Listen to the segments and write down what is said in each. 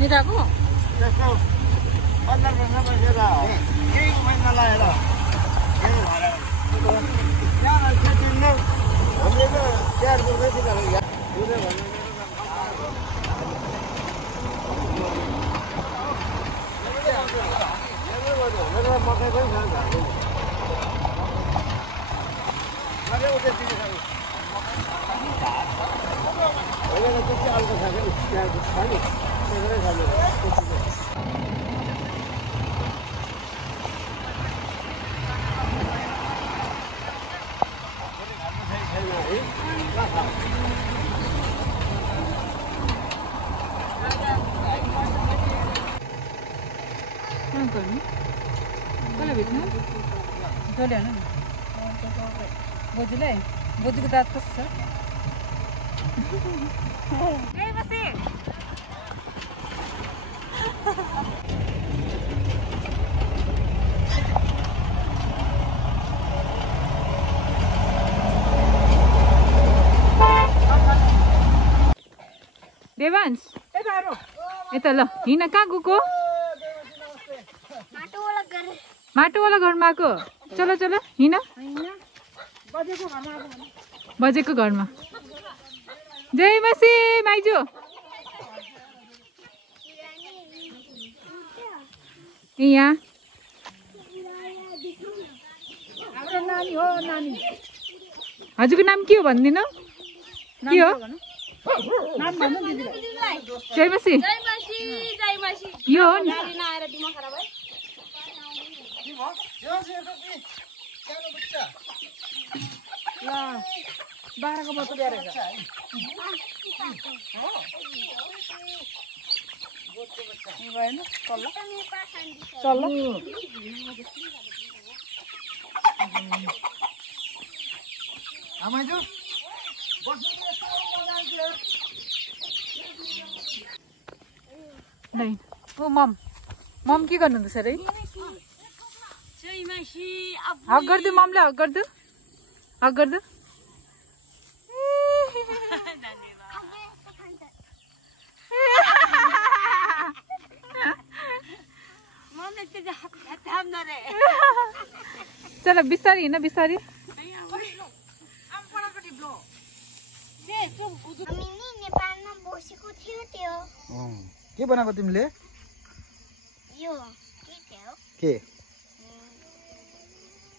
निदाको त्यस्तो 15 वर्ष बसेर केही महिना लगाएर यहाँ खेतीले हामीले त तयार गर्दै दिएको यहाँ हुँदै भन्नु मेरो मकै पनि खान्छ अरे उतै दिने खानु होइन त्यति अल्प खान्छ नि त्यहाँको खाने त्यसरी खानु बोजूलाई बोजूको दाँत कस्तो छ देवांश यता ल हिँड कहाँ गएको माटोवाला घरमा आएको चलो चलो हिँड बजेको घरमा जय मासी माइजू यहाँ हजुरको नाम के हो भनिदिनु के हो जय मासी यो हो नि बाह्रको बच्चा ल्याएर भएन चल्ल चल्ल आमाजु नहीं ओ मम मम के गर्नुहुँदैछ रे हक गर्दु ममले हक गर्दु हक गर्दु चलो बिस्तारी हिँड बिस्तारी के बनाएको तिमीले यो के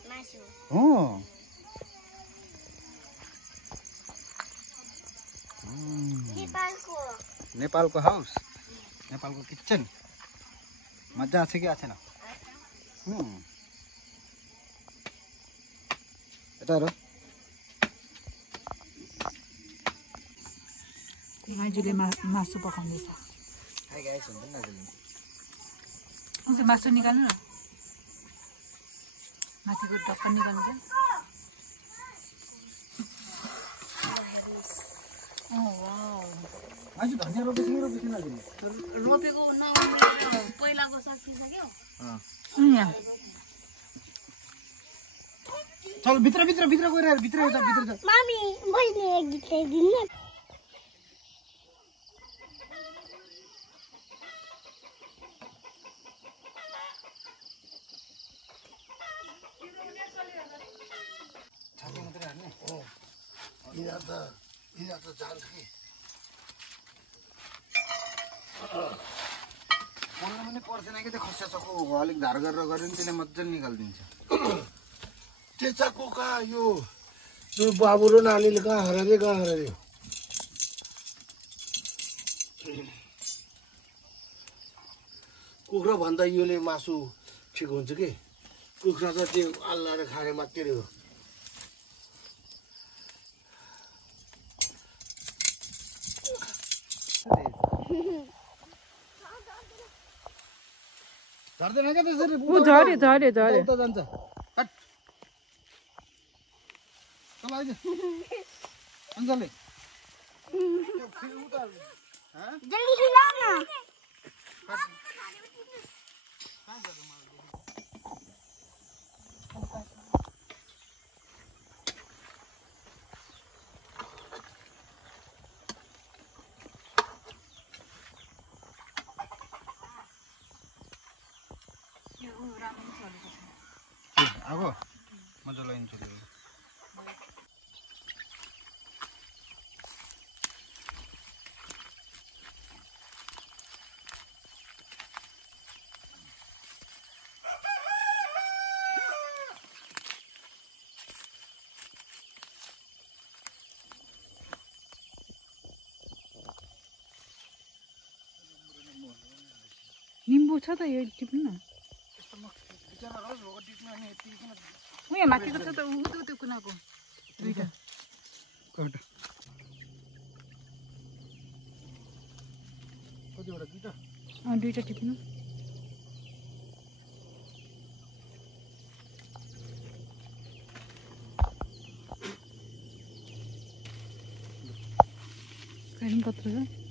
मासु हो नेपालको हाउस नेपालको किचन मजा आछ कि आछेन यता हेर माइजूले मासु पकाउँदैछ हाई गाइस हुन्छ नि दाजुले हुन्छ मासु निकाल्नु न माथिको ढक्कन निकाल्नु चाहिँ मासु धनिया रोपेको रोपेको दाजुले रोपेको पहिलाको सकिसक्यो यहाँ चल भित्र भित्र भित्र गएर भित्र भित्र मामी मैले गीत गाइदिनु यिनीहरू त जान्छ कि पल्न पनि पर्दैन कि त्यो खसिया चक्कु अलिक धार गरेर गऱ्यो भने त्यसले मजाले निकालिदिन्छ त्यो चक्कु कहाँ यो बाबु र नानीले कहाँ हरायो कुखुरा भन्दा योले मासु ठिक हुन्छ कि कुखुरा त त्यो अल्लाएर खाने मात्रै हो झर्दैन क्या त्यसरी ऊ झर्यो झर्यो झर्यो त जान्छ हट चल आइज अञ्जली जल्दी हिला न आगो मजा लाइन्छ त्यो निम्बु छ त यो टिप्नु न उयो माथिको छ त उ त्यो कुनाको दुईटा कतिवटा दुईटा दुईटा टिप्नु कत्रो छ